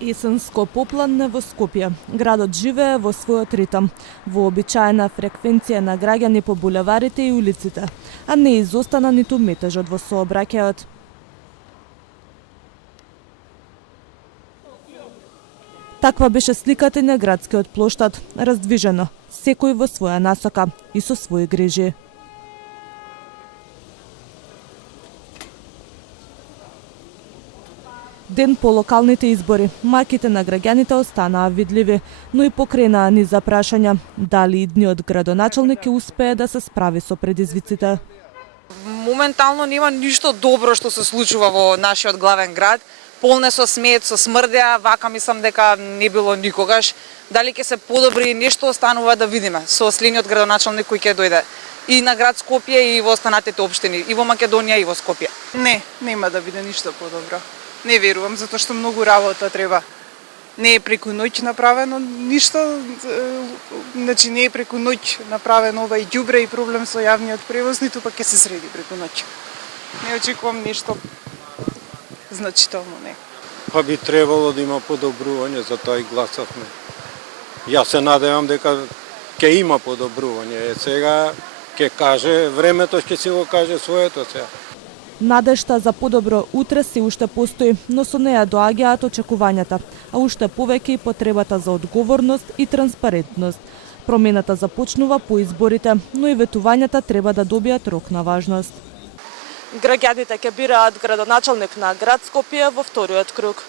Есенско попладне во Скопје. Градот живее во својот ритам, во обичаена фреквенција на граѓани по булеварите и улиците, а не изостана ниту метежот во сообраќајот. Таква беше сликата на градскиот плоштад, раздвижено, секој во своја насока и со своји грижи. Ден по локалните избори, маките на граѓаните останаа видливи, но и покренаа низ прашања дали идниот градоначалник ќе успее да се справи со предизвиците. Моментално нема ништо добро што се случува во нашиот главен град. Полне со смет, со смрдеа, вака мислам дека не било никогаш. Дали ќе се подобри, нешто останува да видиме со следниот градоначалник кој ќе дојде и на град Скопје и во останатите општини, и во Македонија и во Скопје. Не, нема да биде ништо подобро. Не верувам, затоа што многу работа треба. Не е преку ноќ направено ништо, значи не е преку ноќ направено ова и ѓубре и проблем со јавниот превоз, ниту пак ќе се среди преку ноќ. Не очекувам ништо значително, не. Па би требало да има подобрување, затоа и гласавме. Јас се надевам дека ќе има подобрување. Сега ќе каже, времето ќе си го каже своето сега. Надежта за подобро утре се уште постои, но со неја доаѓаат очекувањата, а уште повеќе и потребата за одговорност и транспарентност. Промената започнува по изборите, но и ветувањата треба да добијат рок на важност. Граѓаните ќе бираат градоначалник на град Скопје во вториот круг.